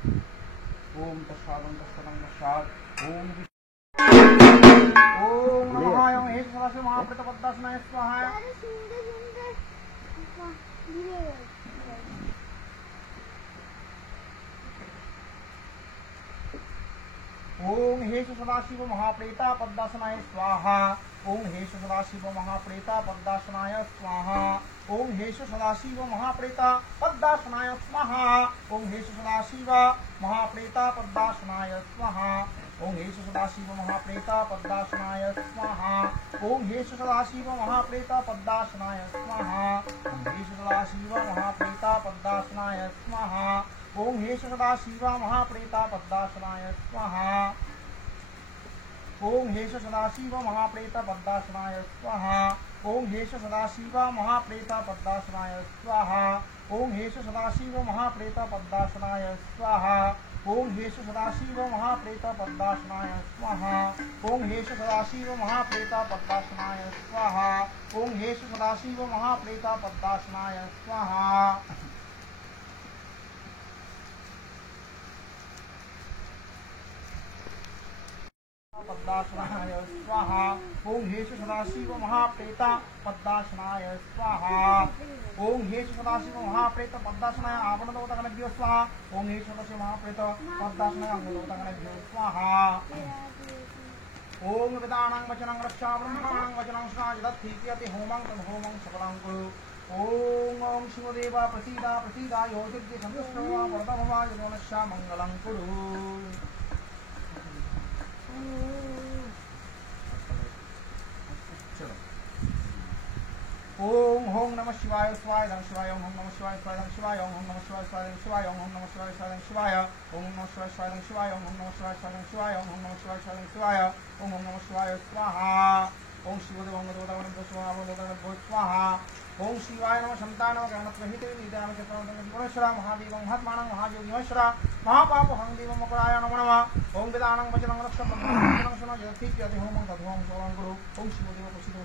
ओम तस्सादं तस्सदं तस्साद ओम ओम नमः ओम हे सदाशिव महाप्रेत पद्मासनाय स्वाहा ओम हे सदाशिव महाप्रेता पद्मासनाय स्वाहा ओम हे सदाशिव महाप्रेता पद्मासनाय स्वाहा ओम हे सदाशिव महाप्रेता पद्मासनाय स्वाहा ओम हे सदाशिव महाप्रेता पद्मासनाय स्वाहा ओम हे सदाशिव महाप्रेता पद्मासनाय स्वाहा ओम हे सदाशिव महाप्रेता पद्मासनाय स्वाहा ओम हे सदाशिव महाप्रेता पद्मासनाय स्वाहा ओम हे सदाशिव महाप्रेता पद्मासनाय स्वाहा ओम हे सदाशिव महाप्रेता पद्मासनाय स्वाहा ओम हे सदाशिव महाप्रेता पद्मासनाय स्वाहा ओम हे सदाशिव महाप्रेता पद्मासनाय स्वाहा ओम हे सदाशिव महाप्रेता पद्मासनाय स्वाहा ओम हे सदाशिव महाप्रेता पद्मासनाय स्वाहा ओम हे सदाशिव महाप्रेता पद्मासनाय स्वाहा पद्मासनाय स्वाहा ओम हे सदाशिव महाप्रेता पद्मासनाय स्वाहा ओम हे सदाशिव महाप्रेत पद्मासनाय आवरणदवतगणभ्यो स्वाहा ओम हे सदाशिव महाप्रेत पद्मासनाय अंगदवतगणभ्यो स्वाहा ओम वेदानां वचनं रक्षा ब्रह्मणां वचनं श्राजदत्थित्यति होमं तद्होमं सकलं कुरु ओम ओम शिवदेवा प्रसीदा प्रसीदा योजिद्य सन्तुष्टवा वरदभवा यदोनश्या मङ्गलं कुरु ओम होम नमः शिवाय स्वाय धन शिवाय ओम नमः शिवाय स्वाय धन शिवाय ओम नमः शिवाय स्वाय धन शिवाय ओम नमः शिवाय स्वाय धन शिवाय ओम नमः शिवाय स्वाय धन शिवाय ओम नमः शिवाय स्वाय धन शिवाय ओम नमः शिवाय स्वाय धन शिवाय ओम नमः शिवाय स्वाहा ओम शिवदेव ओम देवता स्वाहा ओम देवता स्वाहा ओम शिवाय नमः शंतानव गणप्रहिते विद्याम चक्रवर्ती महादेव महात्मानं महायोगीश्वरा महापापहं देवं मकराय नमो नमः ओम वेदानां वचनं रक्ष ब्रह्मणां शरण यथित्यति होमं तद्होमं सकलं कुरु ओम शिवदेव प्रसीद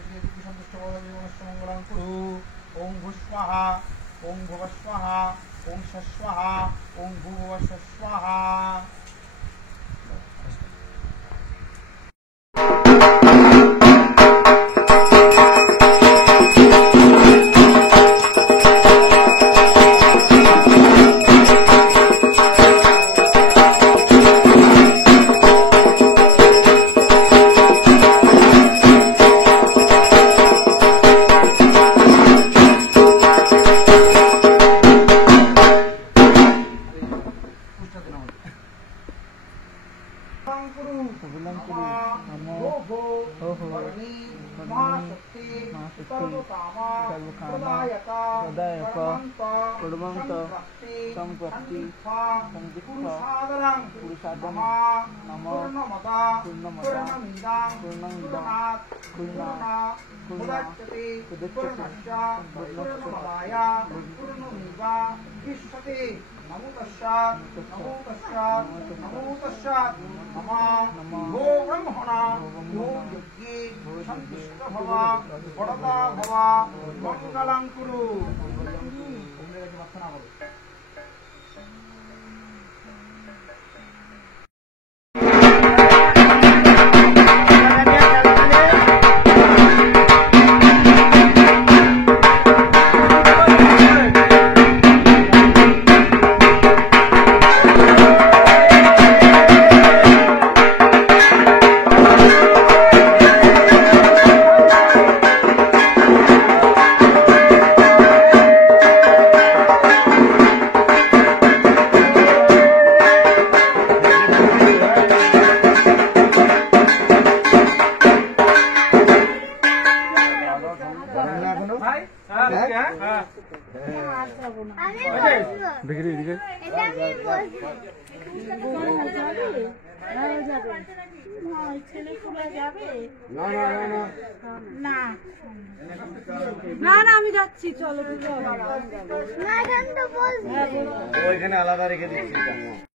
सन्तुष्टवदविमनश्चमङ्गलं कुरु ओम भुस्वाहा ओम भुवस्वाहा ओम शस्वाहा ओम भुवस्वाहा नमो तस्सात् नमो तस्सात् नमो तस्सात् नमः भो ब्रह्मणा भो यज्ञे सन्तुष्ट भव वरदा भव मङ्गलं कुरु না আমি যাচ্ছি চলো ওইখানে আলাদা রেখে দিচ্ছি।